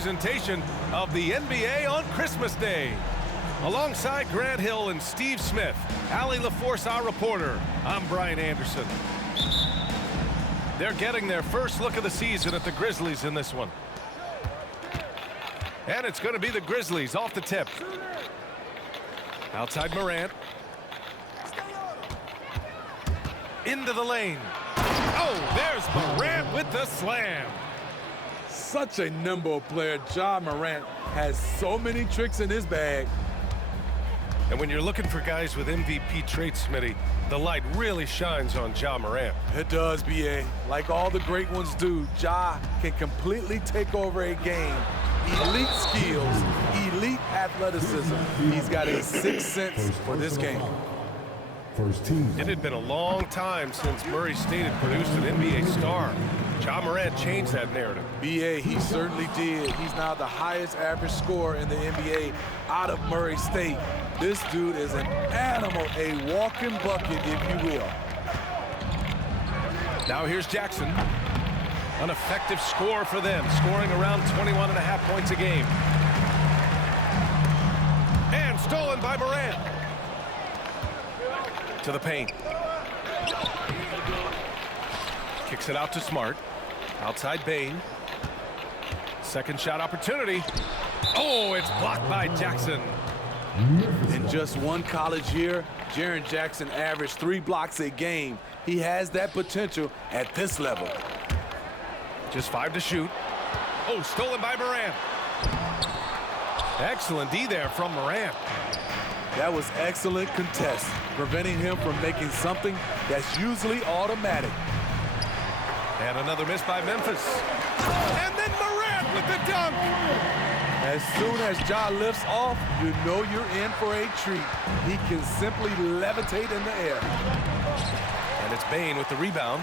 presentation of the NBA on Christmas Day. Alongside Grant Hill and Steve Smith, Allie LaForce, our reporter, I'm Brian Anderson. They're getting their first look of the season at the Grizzlies in this one. And it's going to be the Grizzlies off the tip. Outside Morant. Into the lane. Oh, there's Morant with the slam. Such a nimble player. Ja Morant has so many tricks in his bag. And when you're looking for guys with MVP traits, Smitty, the light really shines on Ja Morant. It does, B.A. Like all the great ones do, Ja can completely take over a game. Elite skills, elite athleticism. He's got a sixth sense for this game. It had been a long time since Murray State had produced an NBA star. Ja Morant changed that narrative. B.A., he certainly did. He's now the highest average scorer in the NBA out of Murray State. This dude is an animal, a walking bucket, if you will. Now here's Jackson. An effective score for them, scoring around 21.5 points a game. And stolen by Morant. To the paint. Kicks it out to Smart. Outside Bane. Second shot opportunity. Oh, it's blocked by Jackson. In just one college year, Jaren Jackson averaged 3 blocks a game. He has that potential at this level. Just 5 to shoot. Oh, stolen by Morant. Excellent D there from Morant. That was excellent contest, preventing him from making something that's usually automatic. And another miss by Memphis. And then Morant with the dunk. As soon as Ja lifts off, you know you're in for a treat. He can simply levitate in the air. And it's Bane with the rebound.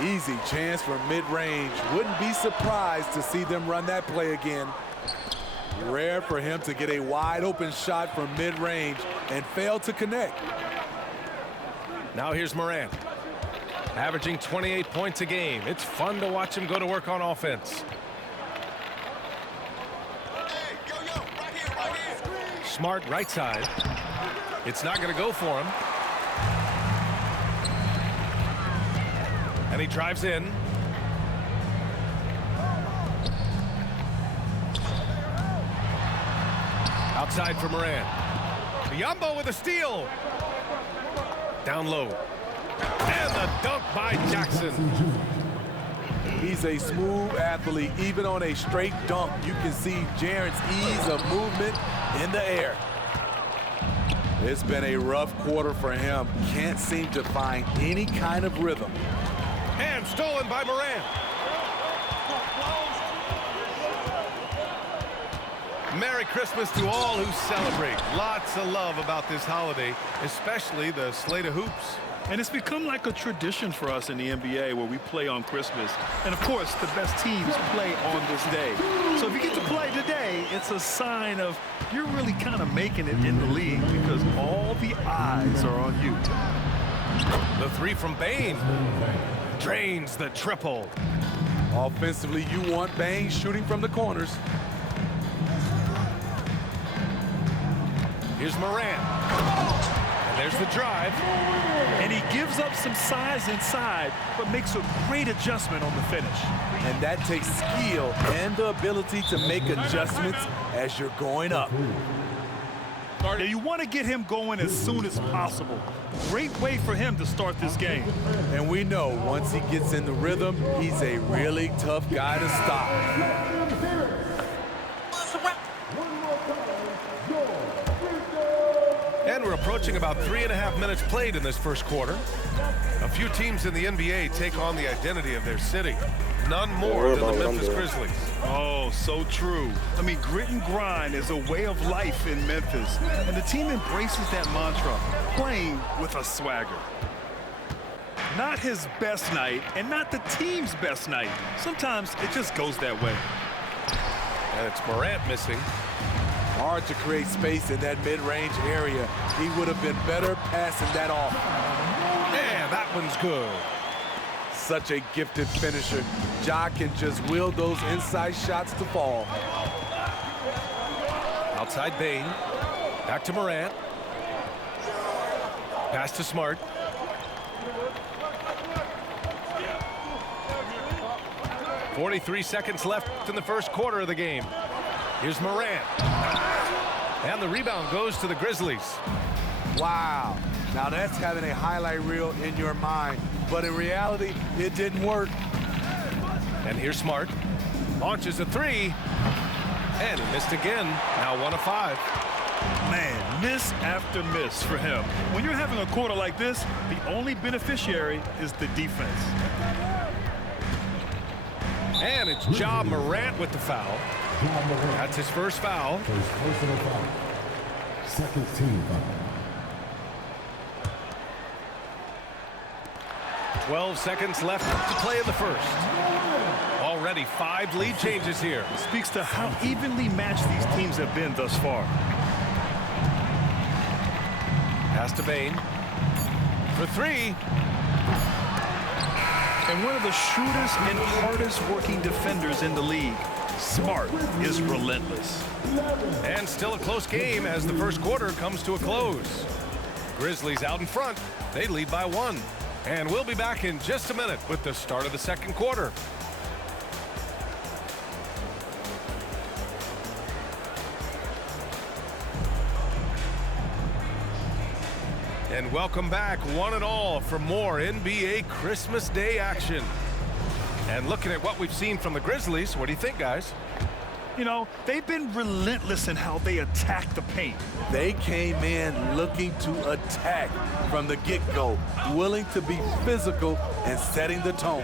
Easy chance for mid-range. Wouldn't be surprised to see them run that play again. Rare for him to get a wide-open shot from mid-range and fail to connect. Now here's Morant. Averaging 28 points a game. It's fun to watch him go to work on offense. Smart right side. It's not going to go for him. And he drives in. Outside for Morant. Biyombo with a steal. Down low. And the dunk by Jackson. He's a smooth athlete. Even on a straight dunk, you can see Jaren's ease of movement in the air. It's been a rough quarter for him. Can't seem to find any kind of rhythm. And stolen by Morant. Merry Christmas to all who celebrate. Lots of love about this holiday, especially the slate of hoops. And it's become like a tradition for us in the NBA where we play on Christmas. And, of course, the best teams play on this day. So if you get to play today, it's a sign of you're really kind of making it in the league because all the eyes are on you. The three from Bane. Drains the triple. Offensively, you want Bane shooting from the corners. Here's Morant. And there's the drive. And he gives up some size inside, but makes a great adjustment on the finish. And that takes skill and the ability to make adjustments as you're going up. Now you want to get him going as soon as possible. Great way for him to start this game. And we know once he gets in the rhythm, he's a really tough guy to stop. And we're approaching about 3.5 minutes played in this first quarter. A few teams in the NBA take on the identity of their city. None more than the Memphis Grizzlies. Oh, so true. I mean, grit and grind is a way of life in Memphis. And the team embraces that mantra, playing with a swagger. Not his best night and not the team's best night. Sometimes it just goes that way. And it's Morant missing. Hard to create space in that mid-range area. He would have been better passing that off. And that one's good. such a gifted finisher. Ja can just will those inside shots to fall. Outside Bane. Back to Morant. Pass to Smart. .43 seconds left in the first quarter of the game. Here's Morant. And the rebound goes to the Grizzlies. Wow. Now that's having a highlight reel in your mind. But in reality, it didn't work. And here's Smart. Launches a three. And he missed again. Now 1 of 5. Man, miss after miss for him. When you're having a quarter like this, the only beneficiary is the defense. And it's Ja Morant with the foul. That's his first foul. First personal foul. Second team foul. 12 seconds left to play in the first. Already 5 lead changes here. Speaks to how evenly matched these teams have been thus far. Pass to Bane. For 3. And one of the shrewdest and hardest working defenders in the league. Smart is relentless. And still a close game as the first quarter comes to a close. Grizzlies out in front. They lead by 1. And we'll be back in just a minute with the start of the second quarter. And welcome back, one and all, for more NBA Christmas Day action. And looking at what we've seen from the Grizzlies, what do you think, guys? You know, they've been relentless in how they attack the paint. They came in looking to attack from the get-go, willing to be physical and setting the tone.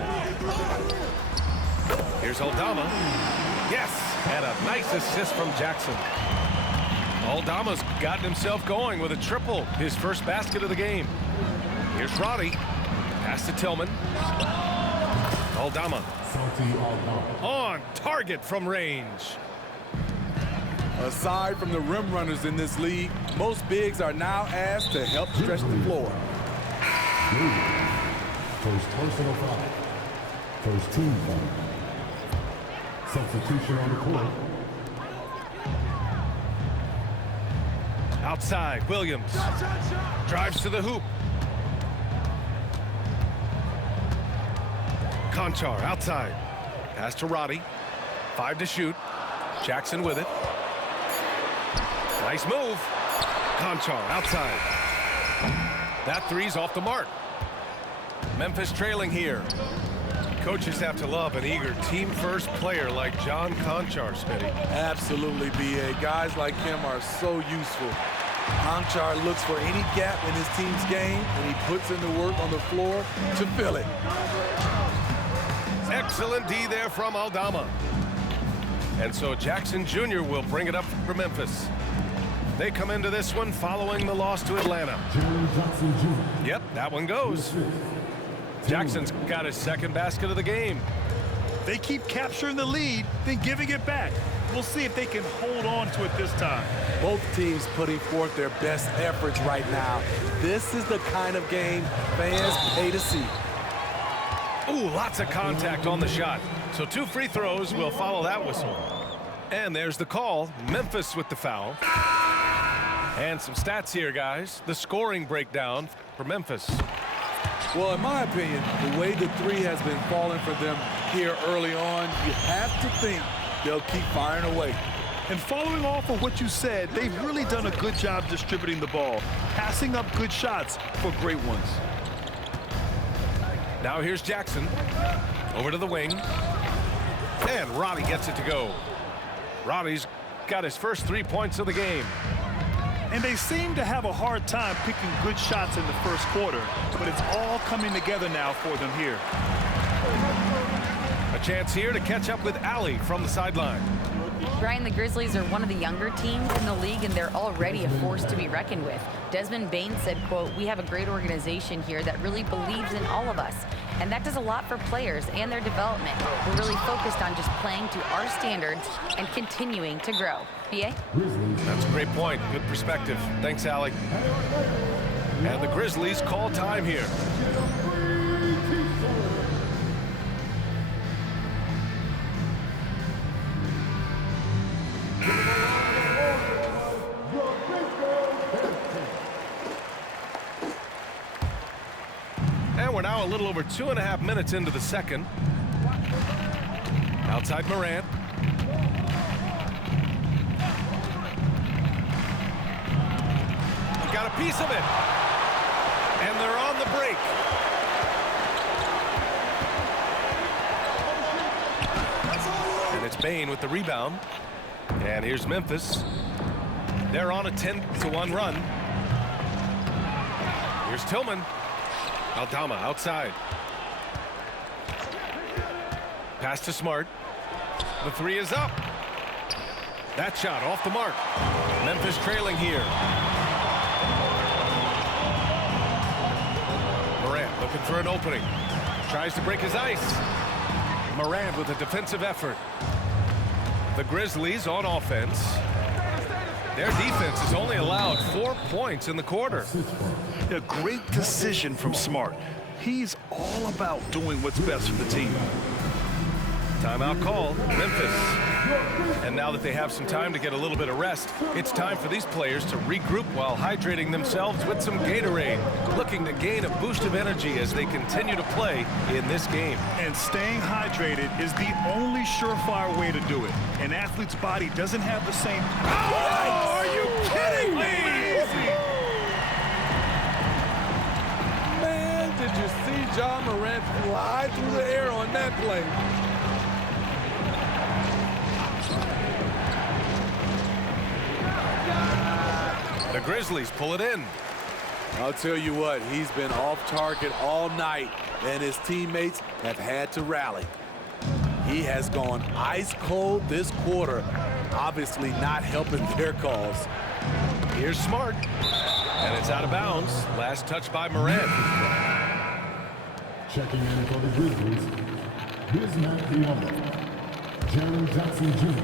Here's Aldama. Yes, and a nice assist from Jackson. Aldama's gotten himself going with a triple, his first basket of the game. Here's Roddy. Pass to Tillman. Aldama. On target from range. Aside from the rim runners in this league, most bigs are now asked to help stretch the floor. First personal foul. First team foul. Substitution on the court. Outside, Williams. Drives to the hoop. Conchar outside. Pass to Roddy. 5 to shoot. Jackson with it. Nice move. Conchar outside. That three's off the mark. Memphis trailing here. Coaches have to love an eager team-first player like John Conchar, Smitty. Absolutely, B.A. Guys like him are so useful. Conchar looks for any gap in his team's game, and he puts in the work on the floor to fill it. Excellent D there from Aldama. And so Jackson Jr. will bring it up for Memphis. They come into this one following the loss to Atlanta. Jackson Jr. Yep, that one goes. Jackson's got his second basket of the game. They keep capturing the lead, then giving it back. We'll see if they can hold on to it this time. Both teams putting forth their best efforts right now. This is the kind of game fans pay to see. Ooh, lots of contact on the shot. So 2 free throws will follow that whistle. And there's the call. Memphis with the foul. And some stats here, guys. The scoring breakdown for Memphis. Well, in my opinion, the way the three has been falling for them here early on, you have to think they'll keep firing away. And following off of what you said, they've really done a good job distributing the ball, passing up good shots for great ones. Now here's Jackson. Over to the wing. And Roddy gets it to go. Roddy's got his first 3 points of the game. And they seem to have a hard time picking good shots in the first quarter, but it's all coming together now for them here. A chance here to catch up with Allie from the sideline. Brian, the Grizzlies are one of the younger teams in the league, and they're already a force to be reckoned with. Desmond Bane said, quote, "We have a great organization here that really believes in all of us." And that does a lot for players and their development. We're really focused on just playing to our standards and continuing to grow. B.A.? That's a great point. Good perspective. Thanks, Allie. And the Grizzlies call time here. And we're now a little over 2.5 minutes into the second. Outside Morant. Got a piece of it. And they're on the break. And it's Bane with the rebound. And here's Memphis. They're on a 10-1 run. Here's Tillman. Aldama outside. Pass to Smart. The three is up. That shot off the mark. Memphis trailing here. Morant looking for an opening. Tries to break his ice. Morant with a defensive effort. The Grizzlies on offense. Their defense has only allowed 4 points in the quarter. A great decision from Smart. He's all about doing what's best for the team. Timeout call, Memphis. And now that they have some time to get a little bit of rest, it's time for these players to regroup while hydrating themselves with some Gatorade, looking to gain a boost of energy as they continue to play in this game. And staying hydrated is the only surefire way to do it. An athlete's body doesn't have the same... Oh, are you kidding me? Man, did you see Ja Morant fly through the air on that play? The Grizzlies pull it in. I'll tell you what, he's been off target all night, and his teammates have had to rally. He has gone ice cold this quarter, obviously not helping their cause. Here's Smart. And it's out of bounds. Last touch by Morant. Checking in for the Grizzlies, here's Matt Diallo. Jaren Jackson Jr.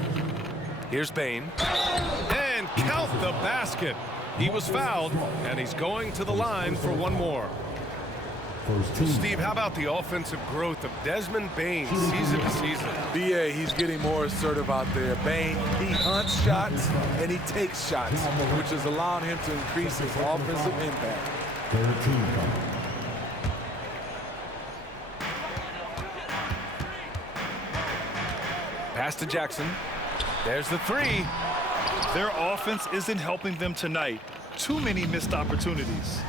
Here's Bane. And count the basket. He was fouled, and he's going to the line for one more. First team. Steve, how about the offensive growth of Desmond Bane season to season? BA, he's getting more assertive out there. Bane, he hunts shots and he takes shots, which has allowed him to increase his offensive impact. Third team foul. Pass to Jackson. There's the three. Their offense isn't helping them tonight. Too many missed opportunities.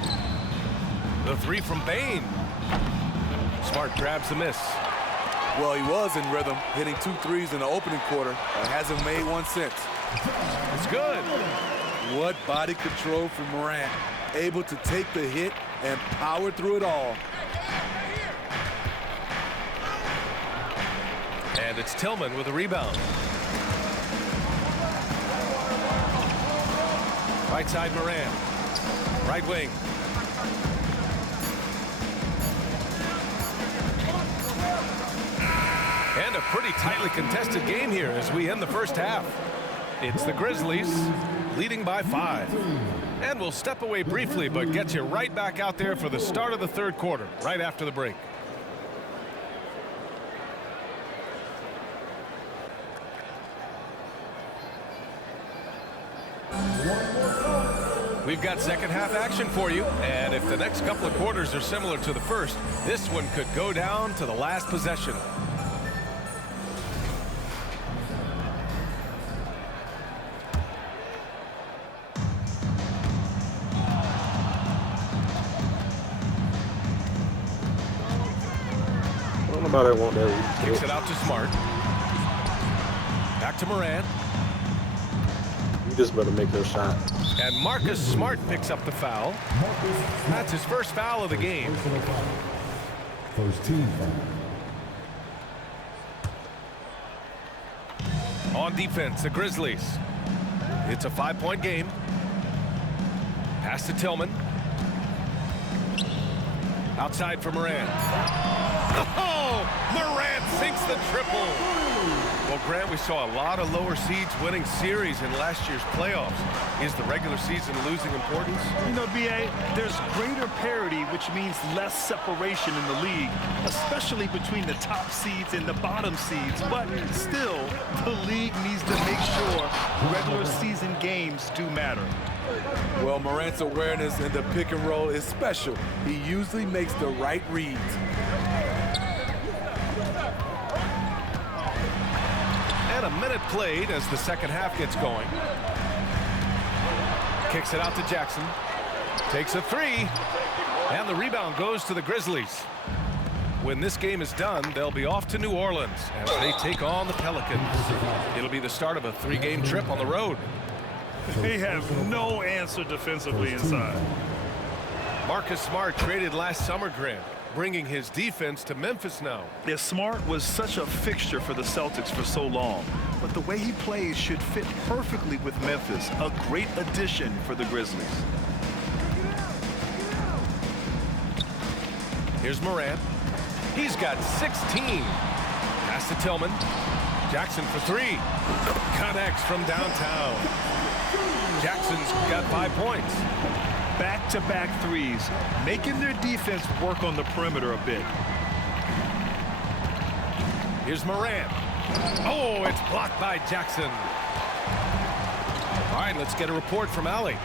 The three from Bane. Smart grabs the miss. Well, he was in rhythm, hitting 2 threes in the opening quarter, but hasn't made one since. It's good. What body control from Morant, able to take the hit and power through it all. And it's Tillman with a rebound. Right side Morant. Right wing. And a pretty tightly contested game here as we end the first half. It's the Grizzlies leading by 5. And we'll step away briefly, but get you right back out there for the start of the third quarter, right after the break. We've got second half action for you, and if the next couple of quarters are similar to the first, this one could go down to the last possession. Nobody want that. Kicks it out to Smart. Back to Morant. You just better make your shot. And Marcus Smart picks up the foul. That's his first foul of the game. First team foul. On defense, the Grizzlies. It's a 5-point game. Pass to Tillman. Outside for Morant. Oh, Morant sinks the triple. Well, Grant, we saw a lot of lower seeds winning series in last year's playoffs. Is the regular season losing importance? You know, B.A., there's greater parity, which means less separation in the league, especially between the top seeds and the bottom seeds. But still, the league needs to make sure Regular season games do matter. Well, Morant's awareness in the pick and roll is special. He usually makes the right reads. And a minute played as the second half gets going. Kicks it out to Jackson. Takes a three. And the rebound goes to the Grizzlies. When this game is done, they'll be off to New Orleans as they take on the Pelicans. It'll be the start of a 3-game trip on the road. They have no answer defensively inside. Marcus Smart traded last summer, Grant, bringing his defense to Memphis now. Yeah, Smart was such a fixture for the Celtics for so long, but the way he plays should fit perfectly with Memphis. A great addition for the Grizzlies. Here's Morant. He's got 16. Pass to Tillman. Jackson for three. Connects from downtown. Jackson's got 5 points. Back-to-back threes, making their defense work on the perimeter a bit. Here's Morant. Oh, it's blocked by Jackson. All right, let's get a report from Allie.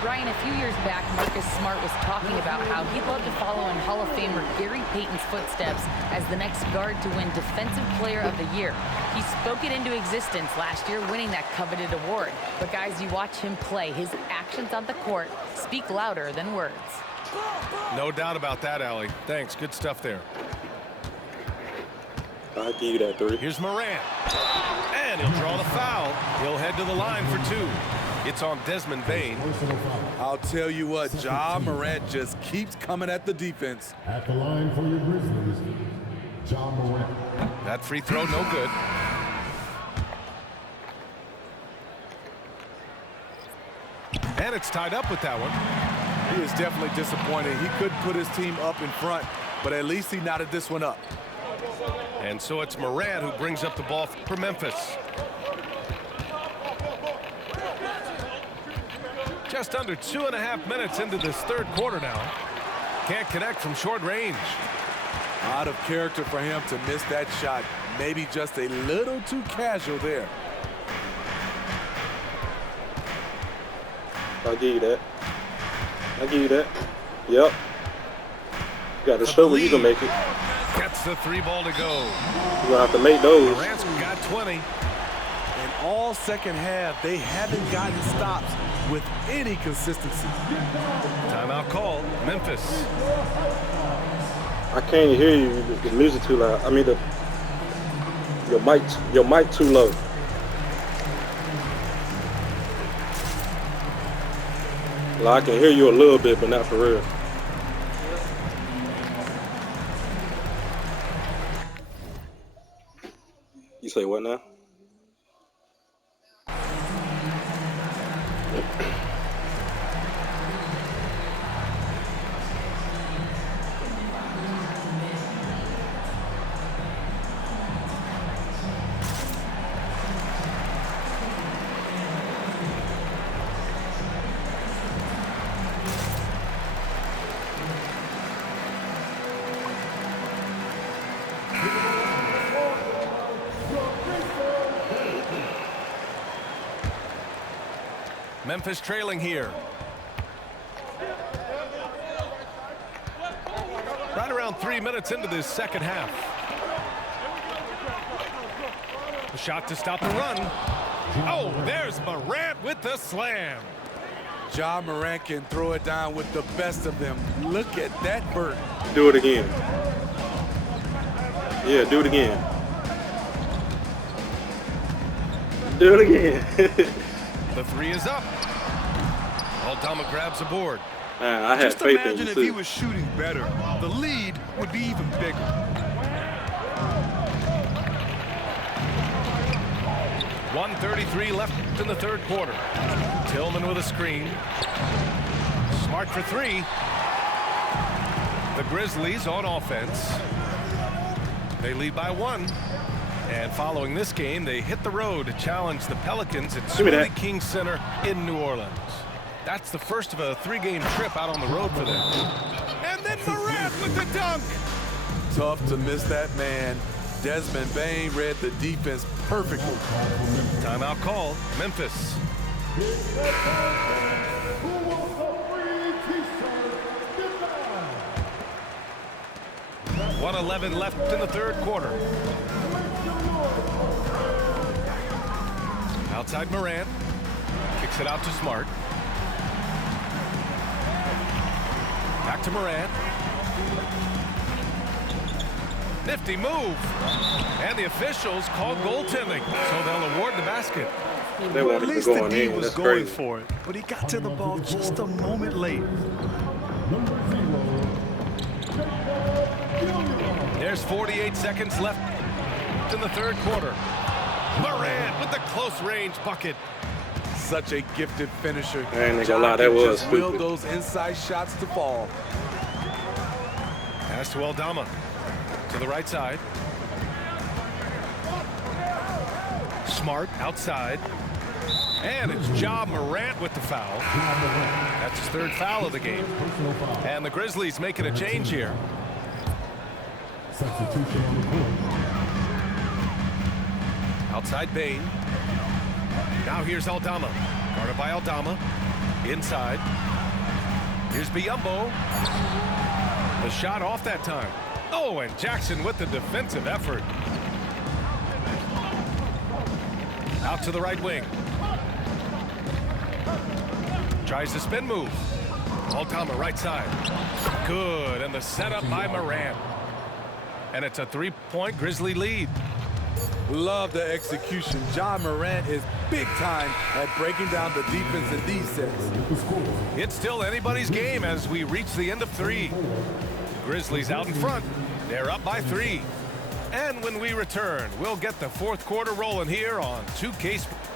Brian, a few years back, Marcus Smart was talking about how he'd love to follow in Hall of Famer Gary Payton's footsteps as the next guard to win Defensive Player of the Year. He spoke it into existence last year, winning that coveted award. But guys, you watch him play, his actions on the court speak louder than words. No doubt about that, Allie. Thanks. Good stuff there. I'll give you that 3. Here's Morant. And he'll draw the foul. He'll head to the line for 2. It's on Desmond Bane. I'll tell you what, Ja Morant just keeps coming at the defense. At the line for your Grizzlies, Ja Morant. That free throw, no good. And it's tied up with that one. He is definitely disappointed. He couldn't put his team up in front, but at least he knotted this one up. And so it's Morant who brings up the ball for Memphis. Just under 2.5 minutes into this third quarter now. Can't connect from short range. Out of character for him to miss that shot. Maybe just a little too casual there. I'll give you that. I'll give you that. Yep. You got to show where you can make it. Gets the 3 ball to go. You're going to have to make those. Morant's got 20. In all second half, they haven't gotten stops with any consistency. Timeout call, Memphis. I can't hear you. The music too loud. I mean, your mic too low. Well, I can hear you a little bit, but not for real. You say what now? Memphis trailing here. Right around 3 minutes into this second half. The shot to stop the run. Oh, there's Morant with the slam. Ja Morant can throw it down with the best of them. Look at that vert. Do it again. Yeah, do it again. Do it again. The 3 is up. Aldama grabs a board. Man, I had Just faith in imagine you if too. he was shooting better, the lead would be even bigger. .133 left in the third quarter. Tillman with a screen. Smart for 3. The Grizzlies on offense. They lead by 1. And following this game, they hit the road to challenge the Pelicans at Smoothie King Center in New Orleans. That's the first of a 3-game trip out on the road for them. And then Morant with the dunk. Tough to miss that man. Desmond Bane read the defense perfectly. Timeout call, Memphis. 1:11 left in the third quarter. Outside Morant. Kicks it out to Smart. Back to Morant. Nifty move. And the officials called goaltending, so they'll award the basket. They Well, want at him to least go the on D in. was That's going crazy. for it, but he got to the ball just a moment late. There's 48 seconds left in the third quarter. Morant with the close range bucket. Such a gifted finisher. I ain't gonna Ja lie, that can was just will stupid. those inside shots to fall. Pass to Aldama. To the right side. Smart outside. And it's Ja Morant with the foul. That's his third foul of the game. And the Grizzlies making a change here. Substitution on the court. Outside Bane. Now here's Aldama. Guarded by Aldama. Inside. Here's Biyombo. The shot off that time. Oh, and Jackson with the defensive effort. Out to the right wing. Tries the spin move. Aldama right side. Good, and the setup by Morant. And it's a three-point Grizzly lead. Love the execution. Ja Morant is big time at breaking down the defense in these sets. It's still anybody's game as we reach the end of three. Grizzlies out in front. They're up by 3. And when we return, we'll get the fourth quarter rolling here on 2K Sports.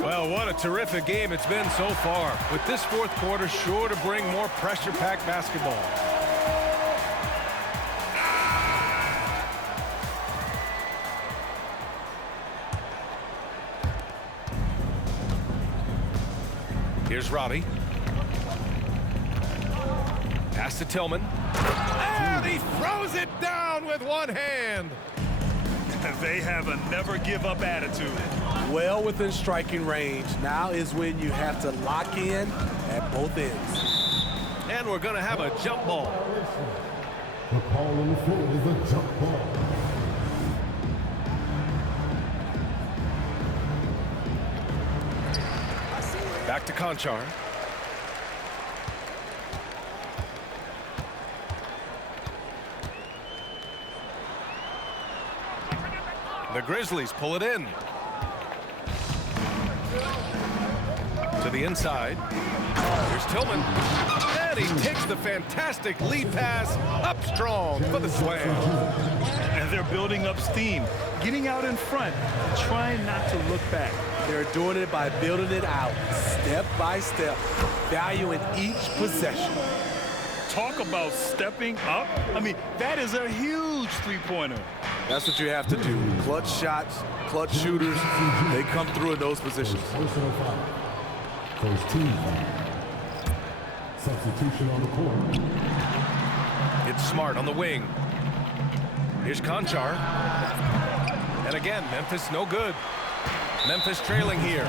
Well, what a terrific game it's been so far, with this fourth quarter sure to bring more pressure-packed basketball. Here's Robbie. Pass to Tillman. And he throws it down with one hand. They have a never-give-up attitude. Well within striking range. Now is when you have to lock in at both ends. And we're going to have a jump ball. The call on the floor is a jump ball. Back to Conchar. The Grizzlies pull it in. To the inside. Here's Tillman. And he takes the fantastic lead pass up strong for the slam. And they're building up steam, getting out in front, trying not to look back. They're doing it by building it out, step by step, valuing each possession. Talk about stepping up. I mean, that is a huge three-pointer. That's what you have to do. Clutch shots, clutch shooters, they come through in those positions. Personal foul. First team foul. Substitution on the court. It's Smart on the wing. Here's Conchar. And again, Memphis no good. Memphis trailing here.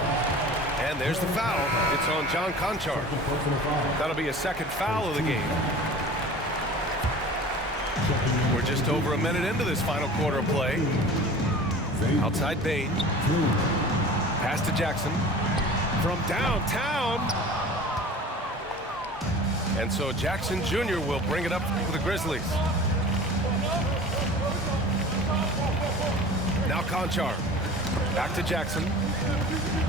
And there's the foul. It's on John Conchar. That'll be a second foul of the game. We're just over a minute into this final quarter of play. Outside Bane. Pass to Jackson. From downtown. And so Jackson Jr. will bring it up for the Grizzlies. Now Conchar. Back to Jackson.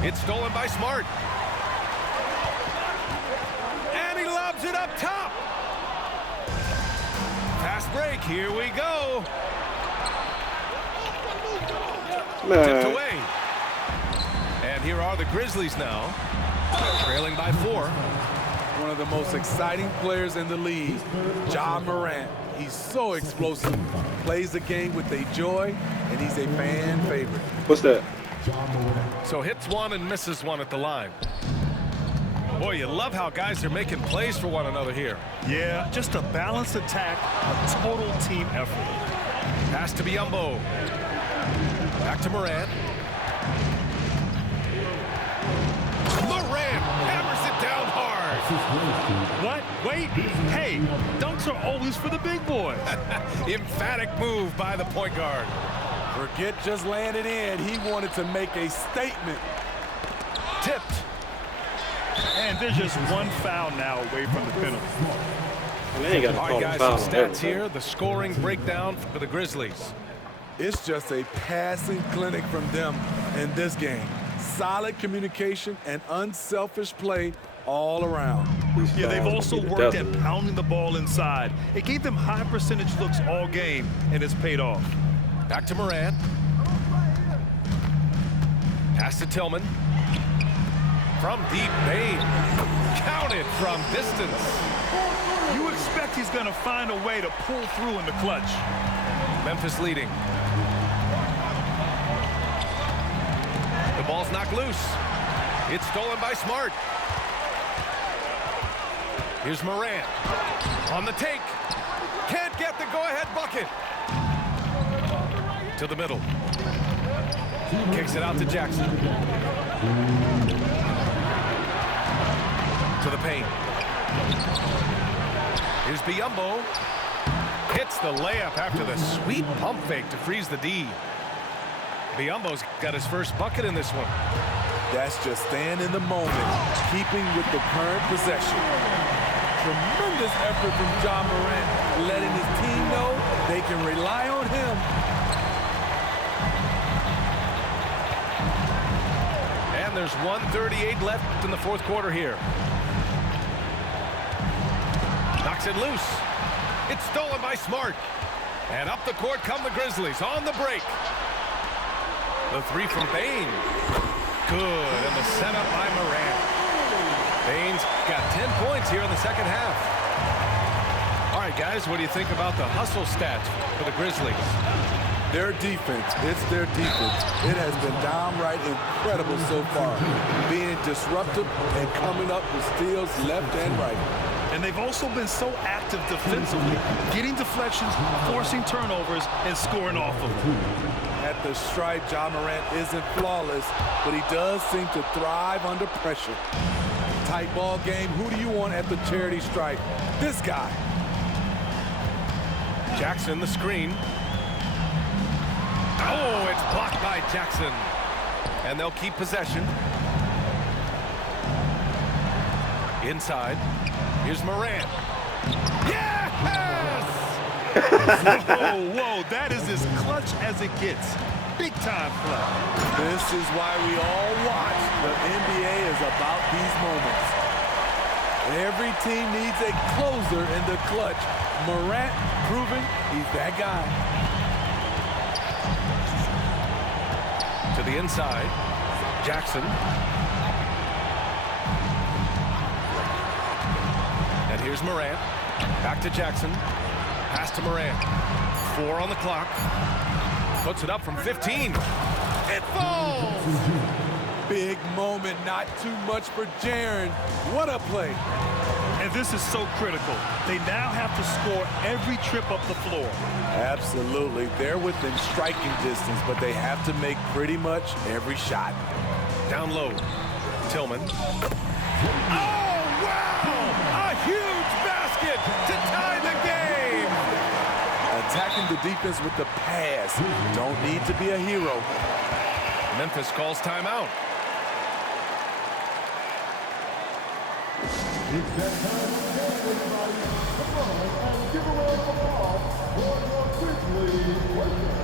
It's stolen by Smart. And he lobs it up top. Fast break. Here we go. Tipped away. And here are the Grizzlies now, trailing by 4. One of the most exciting players in the league, Ja Morant. He's so explosive, plays the game with a joy, and he's a fan favorite. What's that? So hits one and misses one at the line. Boy, you love how guys are making plays for one another here. Yeah, just a balanced attack, a total team effort. Pass to Biyombo. Back to Morant. Morant hammers it down hard. What? Wait. Hey, dunks are always for the big boys. Emphatic move by the point guard. Forget just laying it in. He wanted to make a statement. Tipped. And there's just one foul now away from the penalty. And they ain't got to All call right, a guys, foul some on stats everything. here. The scoring breakdown for the Grizzlies. It's just a passing clinic from them in this game. Solid communication and unselfish play all around. Yeah, they've also It worked at doesn't. pounding the ball inside. It gave them high percentage looks all game, and it's paid off. Back to Morant. Pass to Tillman. From deep, Bane. Counted from distance. You expect he's going to find a way to pull through in the clutch. Memphis leading. The ball's knocked loose. It's stolen by Smart. Here's Morant. On the take. Can't get the go-ahead bucket. To the middle. Kicks it out to Jackson. To the paint. Here's Biyombo. Hits the layup after the sweet pump fake to freeze the D. Biyombo's got his first bucket in this one. That's just staying in the moment, keeping with the current possession. Tremendous effort from Ja Morant, letting his team know they can rely on him. And there's 1:38 left in the fourth quarter here. Knocks it loose. It's stolen by Smart. And up the court come the Grizzlies on the break. The three from Bane. Good, and the setup by Morant. Bane's got 10 points here in the second half. All right, guys, what do you think about the hustle stats for the Grizzlies? Their defense, it's their defense. It has been downright incredible so far, being disruptive and coming up with steals left and right. And they've also been so active defensively, getting deflections, forcing turnovers, and scoring off of them. At the stripe, Ja Morant isn't flawless, but he does seem to thrive under pressure. Tight ball game, who do you want at the charity stripe? This guy. Jackson, the screen. Oh, it's blocked by Jackson. And they'll keep possession. Inside. Here's Morant. Yes! Whoa, that is as clutch as it gets. Big time play. This is why we all watch. The NBA is about these moments. Every team needs a closer in the clutch. Morant proving he's that guy. To the inside. Jackson. And here's Morant. Back to Jackson. Pass to Morant. 4 on the clock. Puts it up from 15. It falls! Big moment, not too much for Jaren. What a play. And this is so critical. They now have to score every trip up the floor. Absolutely. They're within striking distance, but they have to make pretty much every shot. Down low. Tillman. Oh, wow! A huge basket to tie the game! Attacking the defense with the pass. Don't need to be a hero. Memphis calls timeout. It's that time again, everybody. Come on and give a round of applause for your Grizzlies Warriors.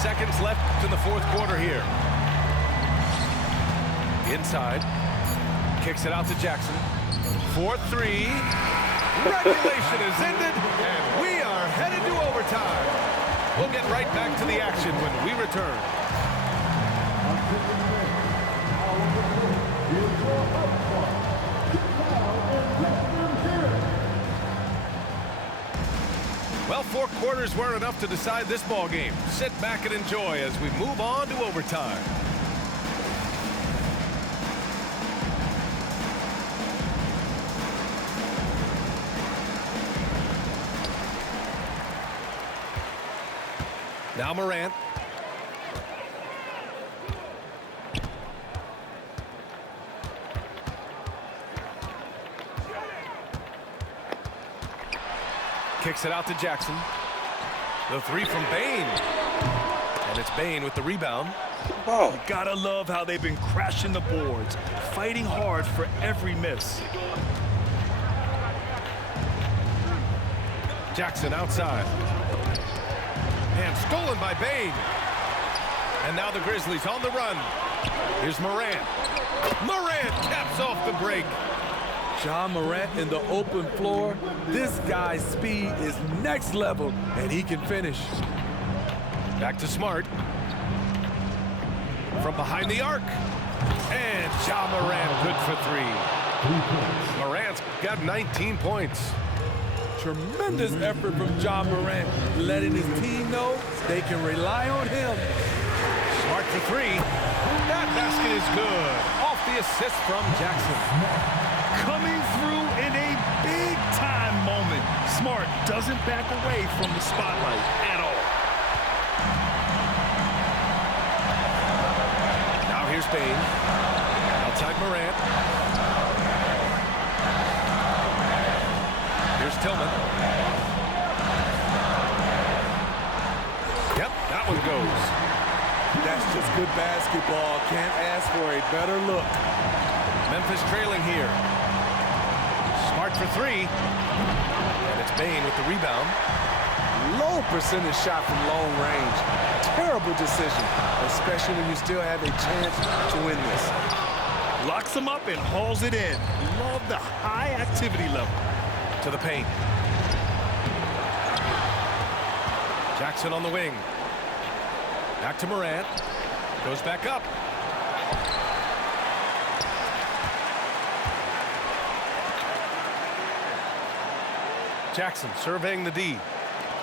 Seconds left in the fourth quarter here. Inside. Kicks it out to Jackson. 4-3. Regulation is ended, and we are headed to overtime. We'll get right back to the action when we return. Well, 4 quarters weren't enough to decide this ball game. Sit back and enjoy as we move on to overtime. Now Morant. Kicks it out to Jackson. The 3 from Bane. And it's Bane with the rebound. Oh, you gotta love how they've been crashing the boards, fighting hard for every miss. Jackson outside. And stolen by Bane. And now the Grizzlies on the run. Here's Morant. Morant caps off the break. Ja Morant in the open floor. This guy's speed is next level, and he can finish. Back to Smart. From behind the arc. And Ja Morant good for 3. Morant's got 19 points. Tremendous effort from Ja Morant, letting his team know they can rely on him. Smart for 3. That basket is good. Off the assist from Jackson. Coming through in a big-time moment. Smart doesn't back away from the spotlight at all. Now here's Bane. Outside Morant. Here's Tillman. Yep, that one goes. That's just good basketball. Can't ask for a better look. Memphis trailing here. Smart for 3. And it's Bane with the rebound. Low percentage shot from long range. Terrible decision, especially when you still have a chance to win this. Locks him up and hauls it in. Love the high activity level. To the paint. Jackson on the wing. Back to Morant. Goes back up. Jackson surveying the D.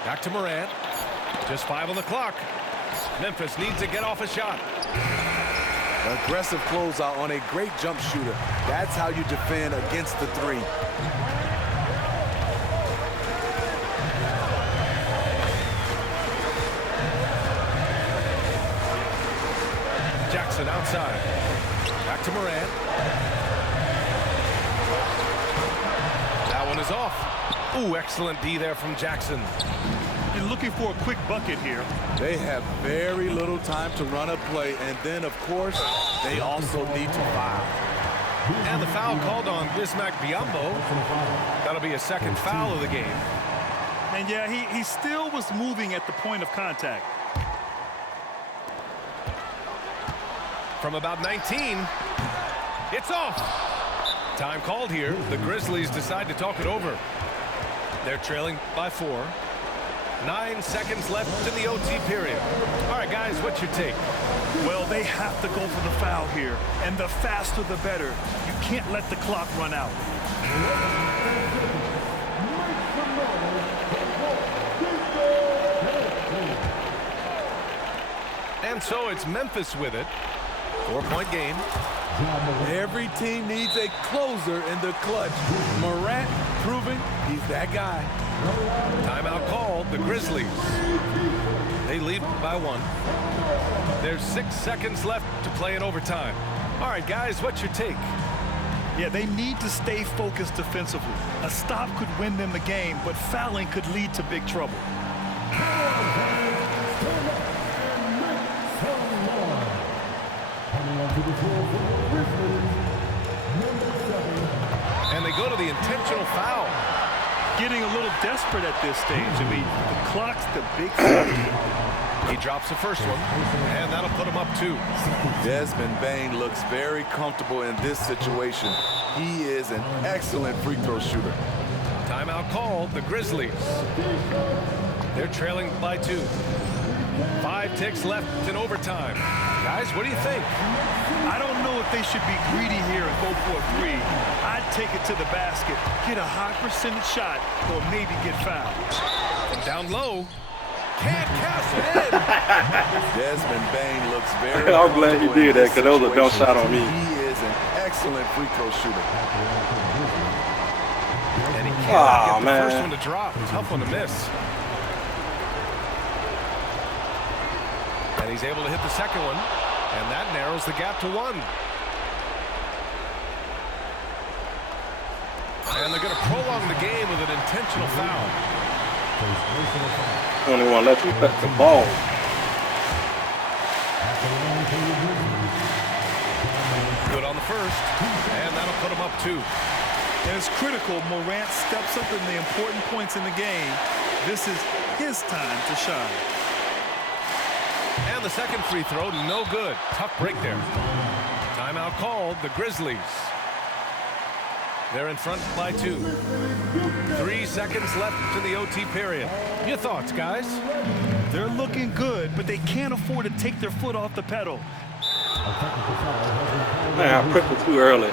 Back to Morant. Just 5 on the clock. Memphis needs to get off a shot. Aggressive closeout on a great jump shooter. That's how you defend against the 3. Jackson outside. Back to Morant. That one is off. Ooh, excellent D there from Jackson. You're looking for a quick bucket here. They have very little time to run a play, and then, of course, they also need to foul. And the foul called on Bismack Biyombo. That'll be a second foul of the game. And yeah, he still was moving at the point of contact. From about 19, it's off. Time called here. The Grizzlies decide to talk it over. They're trailing by 4. 9 seconds left in the OT period. All right, guys, what's your take? Well, they have to go for the foul here, and the faster the better. You can't let the clock run out. And so it's Memphis with it. 4-point game. Every team needs a closer in the clutch. Morant proving he's that guy. Timeout called. The Grizzlies. They lead by 1. There's 6 seconds left to play in overtime. All right, guys, what's your take? Yeah, they need to stay focused defensively. A stop could win them the game, but fouling could lead to big trouble. And they go to the intentional foul. Getting a little desperate at this stage. I mean, the clock's the big factor. He drops the first one, and that'll put him up 2. Desmond Bane looks very comfortable in this situation. He is an excellent free throw shooter. Timeout called, the Grizzlies. They're trailing by 2. 5 ticks left in overtime. Guys, what do you think? I don't know if they should be greedy here and go for a 3. I'd take it to the basket, get a high percentage shot, or maybe get fouled. And down low. Can't cash it in. Desmond Bane looks very I'm glad he did that because that was a dumb shot on me. He is an excellent free throw shooter. And he cannot get the man. first one to drop. Tough one to miss. And he's able to hit the second one. And that narrows the gap to 1. And they're going to prolong the game with an intentional foul. 21 left. You touch the ball. Good on the first. And that'll put him up 2. And it's critical Morant steps up in the important points in the game. This is his time to shine. And the second free throw, no good. Tough break there. Timeout called, the Grizzlies. They're in front by 2. 3 seconds left in the OT period. Your thoughts, guys? They're looking good, but they can't afford to take their foot off the pedal. Man, I quit too early.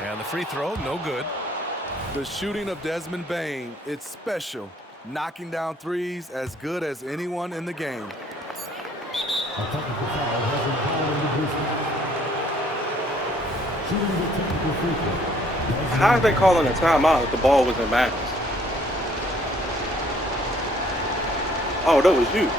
And the free throw, no good. The shooting of Desmond Bane, it's special. Knocking down threes as good as anyone in the game. How are they calling a timeout if the ball was in bounds? Oh, that was you.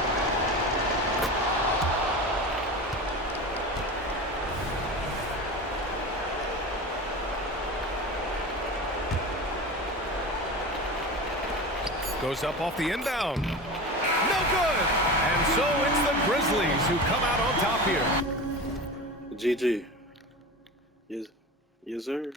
Goes up off the inbound. No good. And so it's the Grizzlies who come out on top here. GG. Yes, sir.